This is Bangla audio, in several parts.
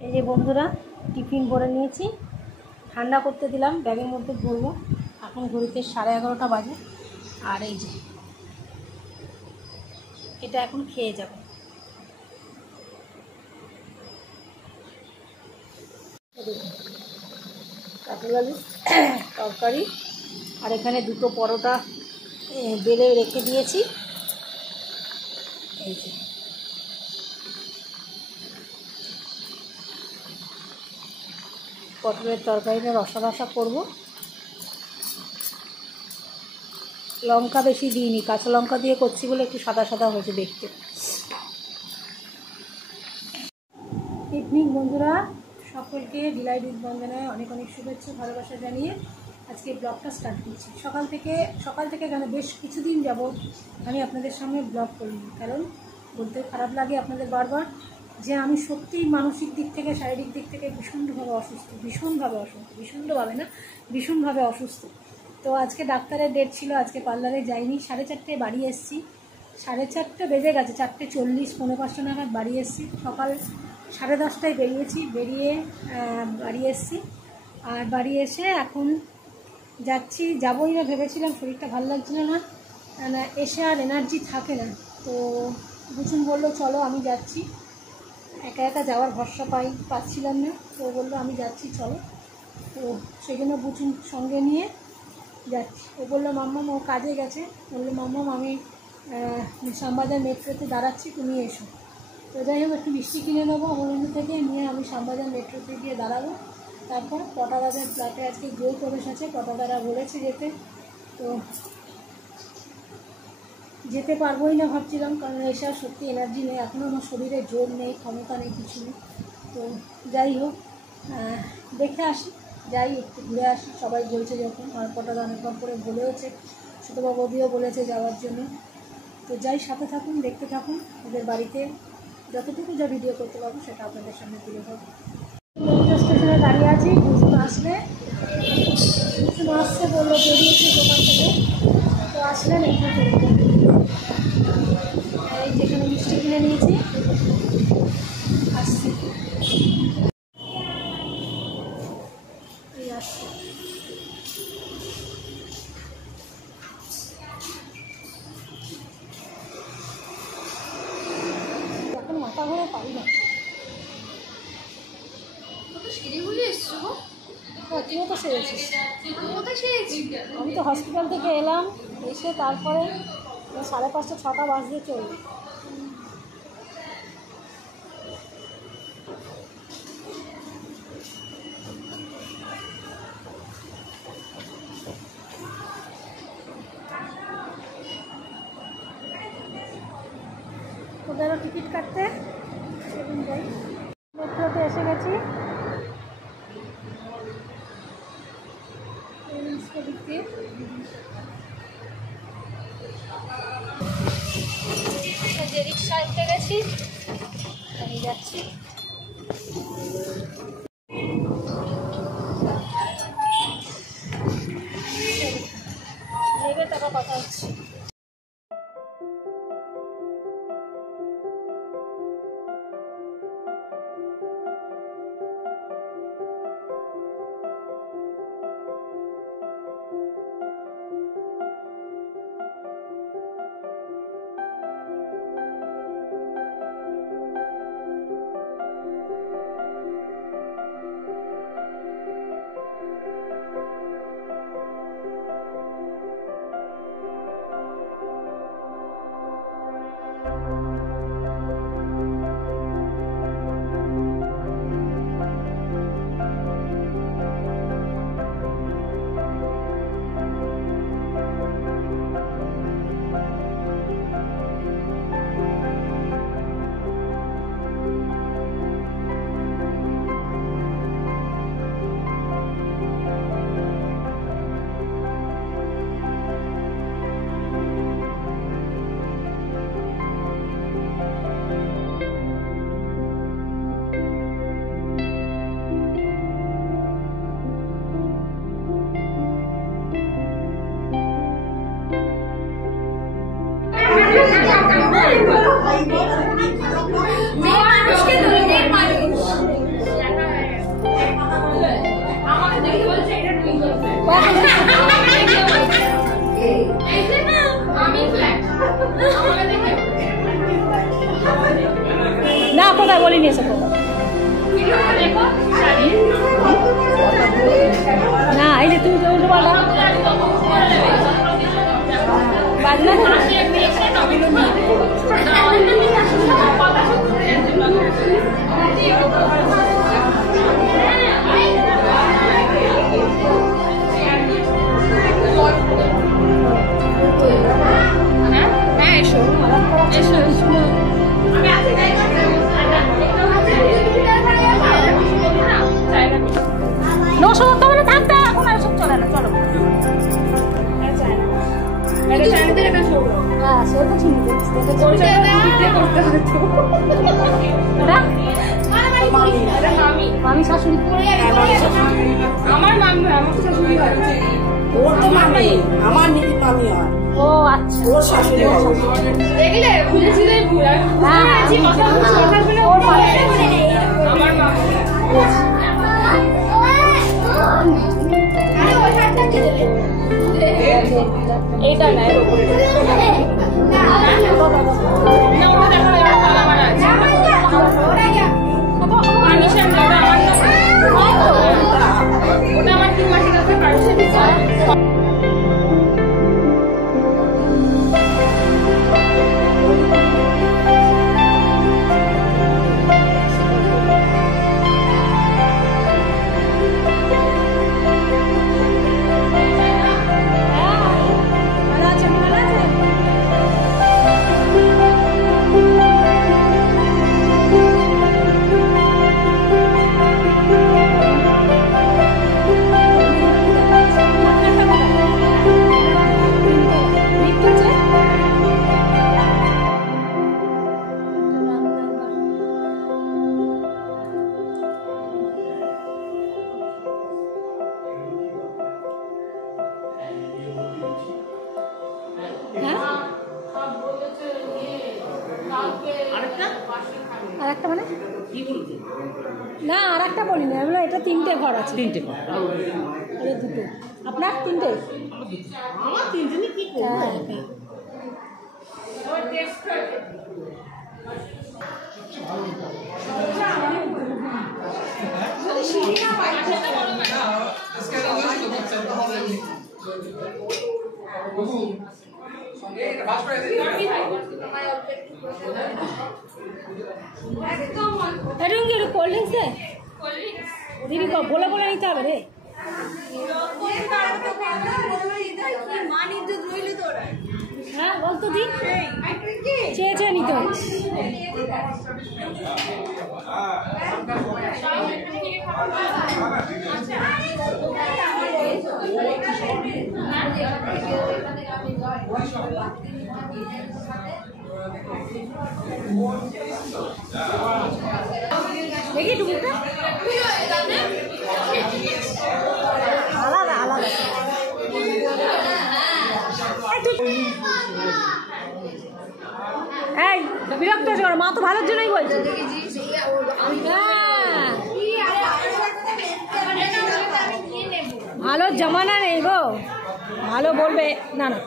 এই যে বন্ধুরা, টিফিন ভরে নিয়েছি, ঠান্ডা করতে দিলাম, ব্যাগের মধ্যে ভরবো। এখন ঘড়িতে 11:30 বাজে। আর এই যে এটা এখন খেয়ে যাব। কাঁঠাল আলু তরকারি, আর এখানে দুটো পরোটা বেলে রেখে দিয়েছি। এই যে পটলের তরকারিটা রসা রসা করবো। লঙ্কা বেশি দিইনি, কাঁচা লঙ্কা দিয়ে করছি বলে একটু সাদা সাদা হয়েছে দেখতে। ইভিনিং বন্ধুরা, সকলকে বিলাই বন্ধনে অনেক অনেক শুভেচ্ছা ভালোবাসা জানিয়ে আজকে ব্লগটা স্টার্ট করছি। সকাল থেকে কেন বেশ কিছুদিন যাবৎ আমি আপনাদের সামনে ব্লগ করিনি, কারণ বলতে খারাপ লাগে আপনাদের বারবার যে আমি সত্যিই মানসিক দিক থেকে শারীরিক দিক থেকে ভীষণভাবে অসুস্থ। তো আজকে ডাক্তারের ডেট ছিল, আজকে পার্লারে যাইনি। 4:30 বাড়ি এসেছি, 4:30 বেজে গেছে, 4:40 4:45 নাগাদ বাড়ি এসেছি। সকাল 10:30টায় বেরিয়ে বাড়ি এসেছি। আর বাড়ি এসে এখন যাবোই না ভেবেছিলাম, শরীরটা ভালো লাগছিল না, এসে আর এনার্জি থাকে না। তো বুচুন বললো চলো আমি যাচ্ছি, একা একা যাওয়ার ভরসা পাচ্ছিলাম না। তো বললো আমি যাচ্ছি চলো। তো সেই জন্য বুচুন সঙ্গে নিয়ে যাচ্ছি। ও বললো মাম্মাম, ও কাজে গেছে, বললো মাম্মাম আমি শ্যামবাজার মেট্রোতে দাঁড়াচ্ছি, তুমি এসো। তো যাই হোক, একটু মিষ্টি কিনে নেবো অমরবন্ধ থেকে, নিয়ে আমি শ্যামবাজার মেট্রোতে গিয়ে দাঁড়াবো। তারপর পটাদাদের ফ্ল্যাটে আজকে গৃহ প্রবেশ আছে, পটাদারা বলেছে যেতে। তো যেতে পারবোই না ভাবছিলাম, কারণ এসে আর সত্যি এনার্জি নেই, এখনও আমার শরীরে জোর নেই, ক্ষমতা নেই, কিছু নেই। তো যাই হোক, দেখে আসি, যাই একটু ঘুরে আসি। সবাই বলছে যখন, আর পটাদা অনেকবার করে বলেওছে, ছোটোবাবুদিও বলেছে যাওয়ার জন্য। তো যাই, সাথে থাকুন, দেখতে থাকুন। ওদের বাড়িতে যতটুকু যা ভিডিও করতে পারবো সেটা আপনাদের সামনে তুলে ধরবো। মেট্রো স্টেশনে দাঁড়িয়ে আছি, বুঝতে আসলে আসছে, বললো বেরিয়েছি দোকান থেকে। তো আসলেন এখানে চলে যান। এই যেখানে মিষ্টি কিনে নিয়েছি, আসছি, এই আসছি। এখন মাথা ঘুরে পারি না। তুইও তো সেরেছিস। আমি তো হসপিটাল থেকে এলাম, এসে তারপরে 5:30 6টা বাজতে চলবে। ওদেরও টিকিট কাটতে সেদিন যাই। মেট্রোতে এসে গেছি, দিক দিয়ে যে রিক্সা উঠে গেছি, আমি যাচ্ছি। নেবে তারপর কথা হচ্ছে। বলিনি এসব কথা। না এই যে তুমি তো উল্টো পাল্টা বাজনা মামি শাশুড়ি আমার মামি আমার শাশুড়ি হয় ওর তো মামি আমার নিজের মামি হয় ও আচ্ছা ওর শাশুড়ি দেখলে বুঝেছিলেই ভুল আমি কথা শুনে ওর আমার মামি আরে ওই হাতটা কি দিলে এইটা না এর উপরে না ওটা দেখা যায় তালা মারা আছে ওটা কি পারমিশন দাও আমার না ওটা আমার 3 মাসের কাছে পারমিশন দিতে আরেকটা মানে না আরেকটা বলিনি আমি এটা 3টে ঘর আছে 3টে ঘর এটা 2টো আপনার 3টে আমার 3টে নি কি করব ওর টেস্ট করে সিঁড়ি না পাইছে বড় না इसके अंदर से बहुत सब बहुत है বাবু সঙ্গে এটা ভাস করে দিই তোমায় অল্প একটু একদম এরকম কি কোল্ড ড্রিঙ্কস দে কোল্ড ড্রিঙ্কস দিদি কো বলে বলে নিতে হবে রে মান ইজ্জত রইল তোরা হ্যাঁ বল তো দি চেয়ে চেয়ে নিতে হবে দেখি টুকুটা আলাদা আলাদা এই বিরক্ত হচ্ছে মা তো ভালোর জন্যই বলছে ভালো জমানা নেই গো ভালো বলবে না না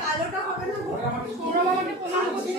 কালোটা হবে না সৌরভ আমাকে প্রমাণ করতে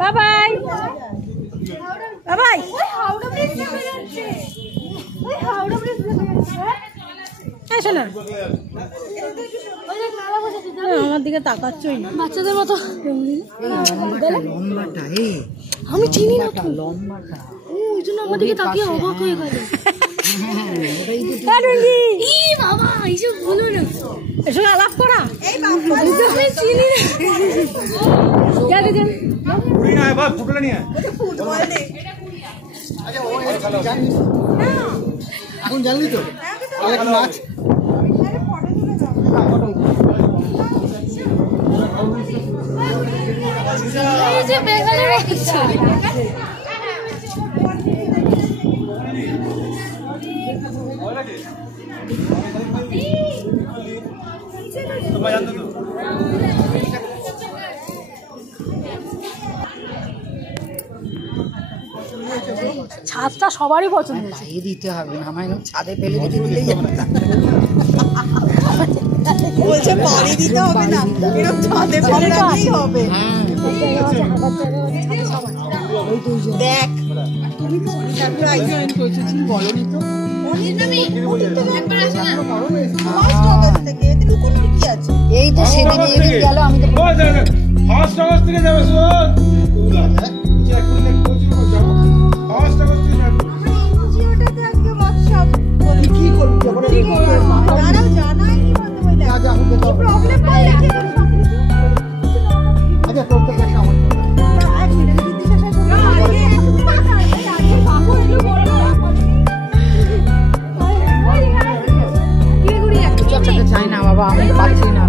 বাই বাই বাই। আমার দিকে তাকাচ্ছই না বাচ্চাদের মতো। আমি চিনি না তো লম্বাটা, ওই জন্য আমার দিকে তাকিয়ে অবাক হয়ে গেল। বাবা এইসব বলো না, এসব আলাপ করা চিনি এখন জানলি তো নাচ ছাদটা সবারই পছন্দ, পায়ে দিতে হবে না, আমার ছাদে ফেলে দিতে দিলেই যাবে। বলছে পানি দিতে হবে না, এরকম ছাদে ফেলে রাখলেই হবে। দেখ তুমি তো সারপ্রাইজ জয়েন করেছো, বলনি তো এই তো সেদিন গেল, আমি তো ফার্স্ট আগস্ট থেকে যাবে চাই না বাবা, আমি পাচ্ছি না।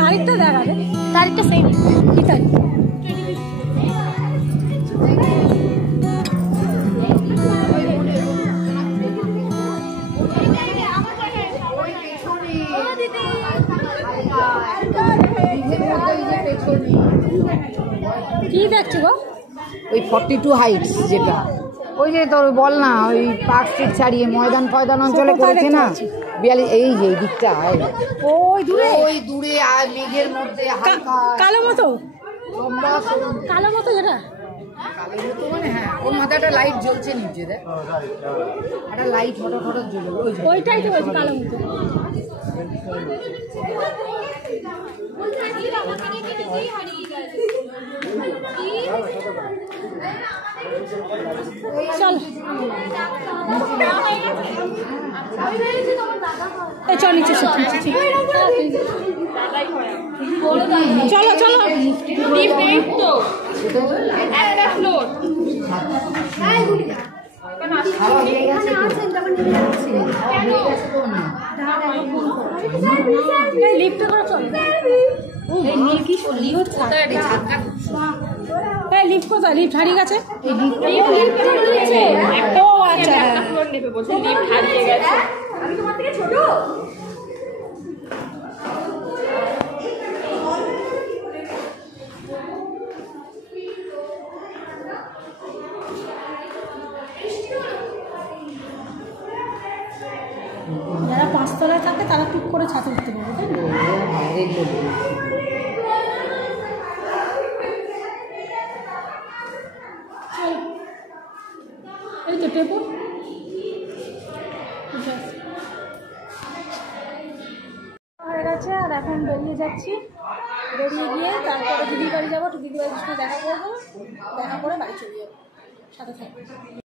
তারিখটা দেখাবে, তারিখটা সেই কি তারিখ? কি দেখছো গো? ওই 42 হাইটস, যেটা ওই যে তোর বল না, ওই পার্ক স্ট্রিট ছাড়িয়ে ময়দান ফয়দান অঞ্চলে করেছে না 42, এই যে এই দিকটা ওই দূরে, ওই দূরে আর মেঘের মধ্যে হালকা কালো মতো, লম্বা কালো মতো যেটা কালো মতো, মানে হ্যাঁ ওর মাথায় একটা লাইট জ্বলছে নিচে, দেখ একটা লাইট হঠাৎ হঠাৎ জ্বলে, ওইটাই তো বলছি কালো মতো। চল চল নিচে, চলো চলো লিফটে করে চল। লিফট কোথায়? লিফট হারিয়ে গেছে। ও আচ্ছা, আমি তোমার থেকে ছোট। পাঁচতলায় থাকে তারা টুক করে ছাদে উঠতে পারবে, তাই না? চল, এই তো টেপো। হয়ে গেছে, আর এখন বেরিয়ে যাচ্ছি। বেরিয়ে গিয়ে তারপরে দিদির বাড়ি যাবো, দিদির বাড়ির সঙ্গে দেখা করবো, দেখা করে বাড়ি চলে যাবো। সাথে থাকবে।